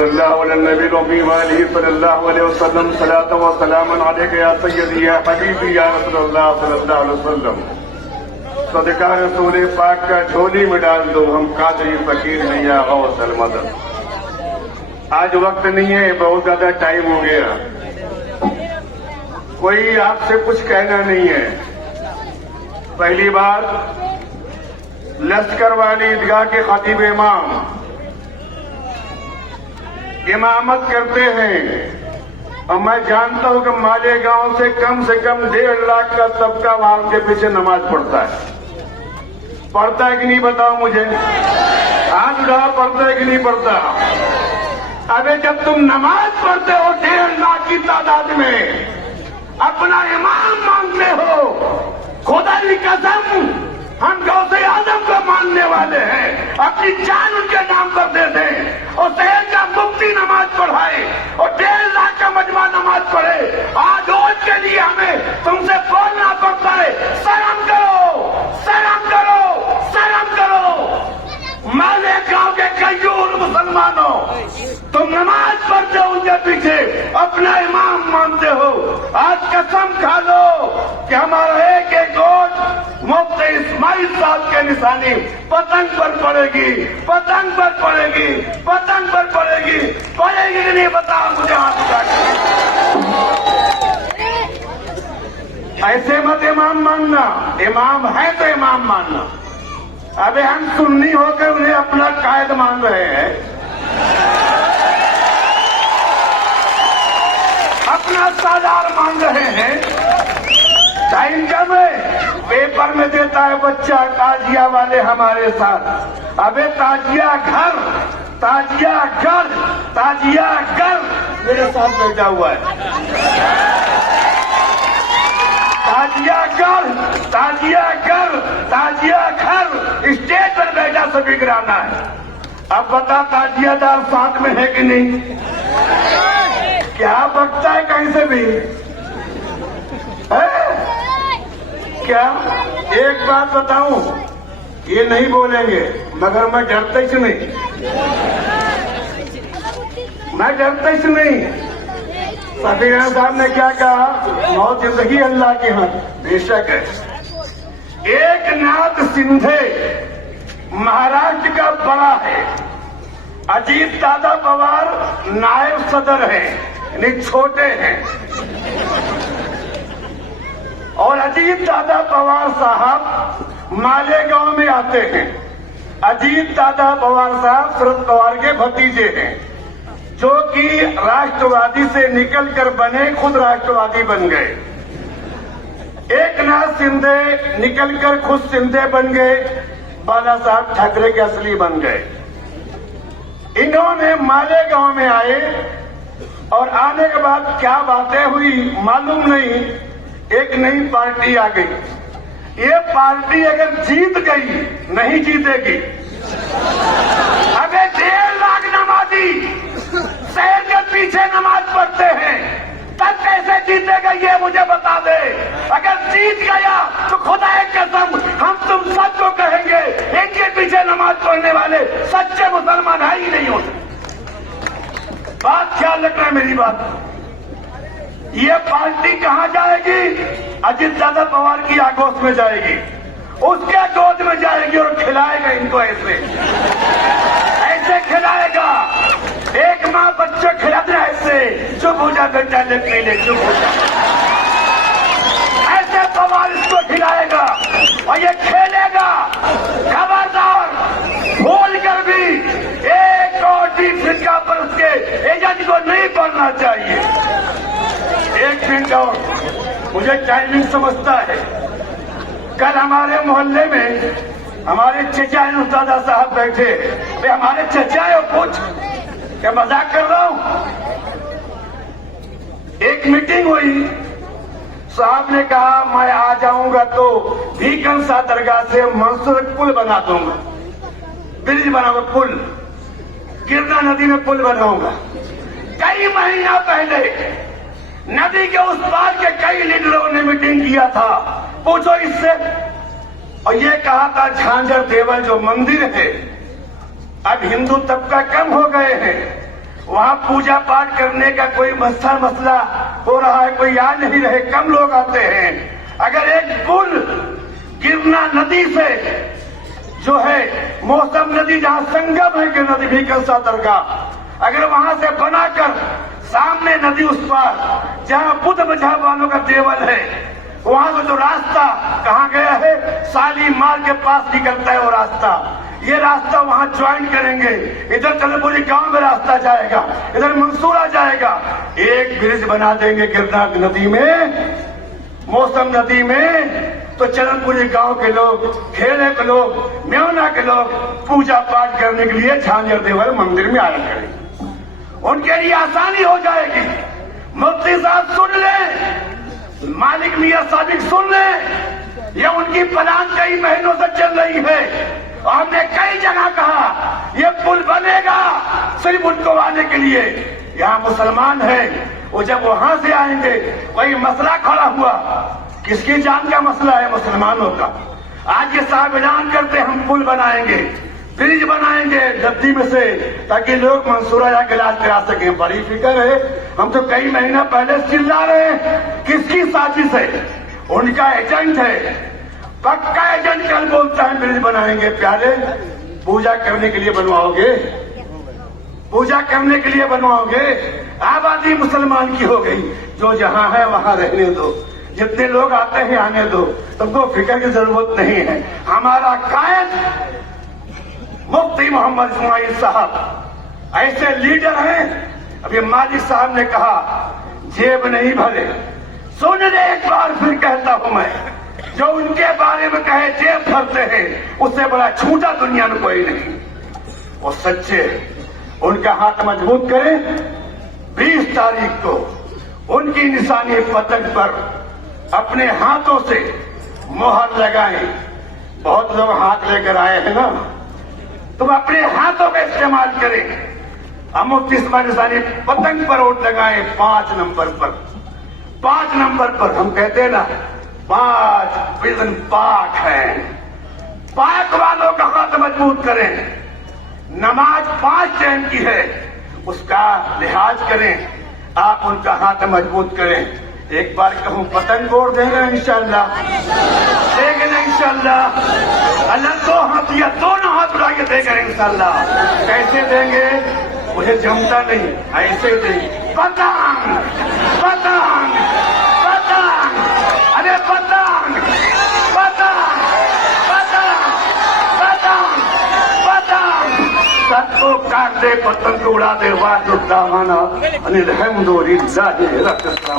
सल्लल्लाहु अलैहि सल्लल्लाहु अलैहि वसल्लम सलात व सलामन अलैका या सय्यदी या हबीबी या रसूलल्लाह सल्लल्लाहु अलैहि वसल्लम। सदका रसूल पाक का झोली में डाल दो, हम कादरी फकीर नहीं या गौस अल मदद। आज वक्त नहीं है, बहुत ज्यादा टाइम हो गया, कोई आपसे कुछ कहना नहीं है। पहली बार लश्कर वाली ईदगाह के खतीब इमाम इमामत करते हैं और मैं जानता हूं कि मालेगांव से कम 1.5 लाख का सबका वहां के पीछे नमाज पढ़ता है। पढ़ता है कि नहीं बताओ मुझे, हाथ उठा, पढ़ता है कि नहीं पढ़ता? अबे जब तुम नमाज पढ़ते हो 1.5 लाख की तादाद में, अपना इमाम मानते हो, खुदा की कसम हम गौसे आजम को मानने वाले हैं, अपनी जान उनके नाम पर दे दें और शहर का मुफ्ती नमाज पढ़ाए और 1.5 लाख का मजमा नमाज पढ़े। आज रोज के लिए हमें तुमसे बोलना पड़ता है, शर्म करो, शर्म करो, शर्म करो। मालेगांव के कईयूर मुसलमानों, तुम नमाज पढ़ते हो उनके पीछे, अपना इमाम मानते हो। आज कसम खा लो कि हमारा एक एक वोट मुफ्ती इस्माइल साहब के निशानी पतंग पर पड़ेगी, पतंग पर पड़ेगी, पतंग पर पड़ेगी। पड़ेगी कि नहीं बताओ मुझे हाथ उठा के। ऐसे मत इमाम मानना, इमाम है तो इमाम मानना। अबे हम सुन्नी होकर उन्हें अपना कायद मान रहे हैं, अपना सादार मान रहे हैं। टाइम कम है, पेपर में देता है बच्चा ताजिया वाले हमारे साथ। अबे ताजिया घर, ताजिया घर, ताजिया घर मेरे साथ बैठा हुआ है। ताजिया घर, ताजिया घर, ताजिया घर स्टेज पर बैठा सभी गिराना है। अब बता ताजियादार साथ में है कि नहीं? क्या बकता है कहीं से भी है? क्या एक बात बताऊं, ये नहीं बोलेंगे मगर मैं डरता ही नहीं, मैं डरता ही नहीं। सफीर साहब ने क्या कहा, मौत जिंदगी अल्लाह के हाथ, बेशक है। एक नाथ सिंधे महाराष्ट्र का बड़ा है, अजीत दादा पवार नायब सदर है, यानी छोटे हैं। और अजीत दादा पवार साहब मालेगांव में आते हैं। अजीत दादा पवार साहब शरद पवार के भतीजे हैं, जो कि राष्ट्रवादी से निकलकर बने खुद राष्ट्रवादी बन गए। एक नाथ शिंदे निकलकर खुद शिंदे बन गए, बाला साहब ठाकरे के असली बन गए। इन्होंने मालेगांव में आए और आने के बाद क्या बातें हुई मालूम नहीं, एक नई पार्टी आ गई। ये पार्टी अगर जीत गई, नहीं जीतेगी। अबे 1.5 लाख नमाजी शहर के पीछे नमाज पढ़ते हैं, तब कैसे जीतेगा ये मुझे बता दे। अगर जीत गया तो खुदा एक कसम हम तुम सबको कहेंगे, इनके पीछे नमाज पढ़ने वाले सच्चे मुसलमान है ही नहीं होते। बात ख्याल रखना है मेरी बात। ये पार्टी कहां जाएगी? अजीत दादा पवार की आगोश में जाएगी, उसके गोद में जाएगी और खिलाएगा इनको, ऐसे ऐसे खिलाएगा। एक माँ बच्चे खिलाते ऐसे, चुप हो जा बेटा, ले पी ले, चुप हो जा। ऐसे पवार इसको खिलाएगा और ये खेलेगा। खबरदार, भूल कर भी एक और फिर पर उसके एजेंट को नहीं पढ़ना चाहिए। एक मिनट और, मुझे टाइमिंग समझता है। कल हमारे मोहल्ले में हमारे चचा दादा साहब बैठे, वे हमारे चचा है, पूछ क्या मजाक कर रहा हूं? एक मीटिंग हुई, साहब ने कहा मैं आ जाऊंगा तो भीकन सा दरगाह से मंसूर पुल बना दूंगा, ब्रिज बनाऊंगा, पुल गिरना नदी में पुल बनाऊंगा। कई महीना पहले नदी के उस पार के कई लीडरों ने मीटिंग किया था, पूछो इससे। और ये कहा था झांझर देवल जो मंदिर है, अब हिंदू तबका कम हो गए हैं, वहां पूजा पाठ करने का कोई मसला हो रहा है, कोई आ नहीं रहे, कम लोग आते हैं। अगर एक पुल गिरना नदी से जो है मौसम नदी जहां संगम है कि नदी भी कंसा दरगाह, अगर वहां से बनाकर सामने नदी उस पार जहां बुद्ध मजहब वालों का देवल है, वहां से जो रास्ता कहाँ गया है, शालीमार के पास निकलता है वो रास्ता, ये रास्ता वहां ज्वाइन करेंगे, इधर चंद्रपुरी गांव में रास्ता जाएगा, इधर मंसूरा जाएगा, एक ब्रिज बना देंगे गिरनार नदी में, मौसम नदी में, तो चरणपुरी गांव के लोग, खेड़े के लोग, म्योना के लोग पूजा पाठ करने के लिए झांझर देवर मंदिर में आया करेंगे। उनके लिए आसानी हो जाएगी। मुफ्ती साहब सुन ले, मालिक मियां सादिक सुन ले, ये उनकी प्लान कई महीनों से चल रही है और हमने कई जगह कहा ये पुल बनेगा सिर्फ उनको आने के लिए। यहाँ मुसलमान है, वो जब वहां से आएंगे वही मसला खड़ा हुआ, किसकी जान का मसला है, मुसलमानों का। आज ये साहब ऐलान करते हम पुल बनाएंगे, ब्रिज बनाएंगे नदी में से, ताकि लोग मंसूरा जाके इलाज करा सकें। बड़ी फिक्र है, हम तो कई महीना पहले चिल्ला रहे हैं, किसकी साजिश है, उनका एजेंट है, पक्का एजेंट कल बोलता है ब्रिज बनाएंगे। प्यारे, पूजा करने के लिए बनवाओगे, पूजा करने के लिए बनवाओगे, आबादी मुसलमान की हो गई, जो जहां है वहां रहने दो, जितने लोग आते हैं आने दो, तुमको फिक्र की जरूरत नहीं है। हमारा कायद मुफ्ती मोहम्मद इस्माइल साहब ऐसे लीडर हैं। अभी मालिक साहब ने कहा जेब नहीं भरे, सुन ले एक बार फिर कहता हूं मैं, जो उनके बारे में कहे जेब भरते हैं, उससे बड़ा झूठा दुनिया में कोई नहीं। वो सच्चे, उनका हाथ मजबूत करें। 20 तारीख को उनकी निशानी पतंग पर अपने हाथों से मोहर लगाएं। बहुत लोग हाथ लेकर आए हैं ना, तुम अपने हाथों का इस्तेमाल करें। हम मुफ्ती इस्माइल निशानी पतंग पर वोट लगाएं 5 नंबर पर। 5 नंबर पर हम कहते हैं ना, 5 विजन पाक है, पाक वालों का हाथ मजबूत करें। नमाज 5 टाइम की है, उसका लिहाज करें, आप उनका हाथ मजबूत करें। एक बार कहूं पतंग वोट देंगे इंशाअल्लाह, देंगे ना इंशाअल्लाह। अल्लाह 2 हाथ या दोनों हाथ उठाके देंगे इंशाअल्लाह। कैसे देंगे मुझे जमता नहीं, ऐसे देंगे। पतंग पतंग पतंग, अरे पतंग पतंग पतंग पतंग पतंग, सबको काट दे, पतंग को उड़ा दे। वाह जो दामाना अनिल हमदोरी जाहिर रखता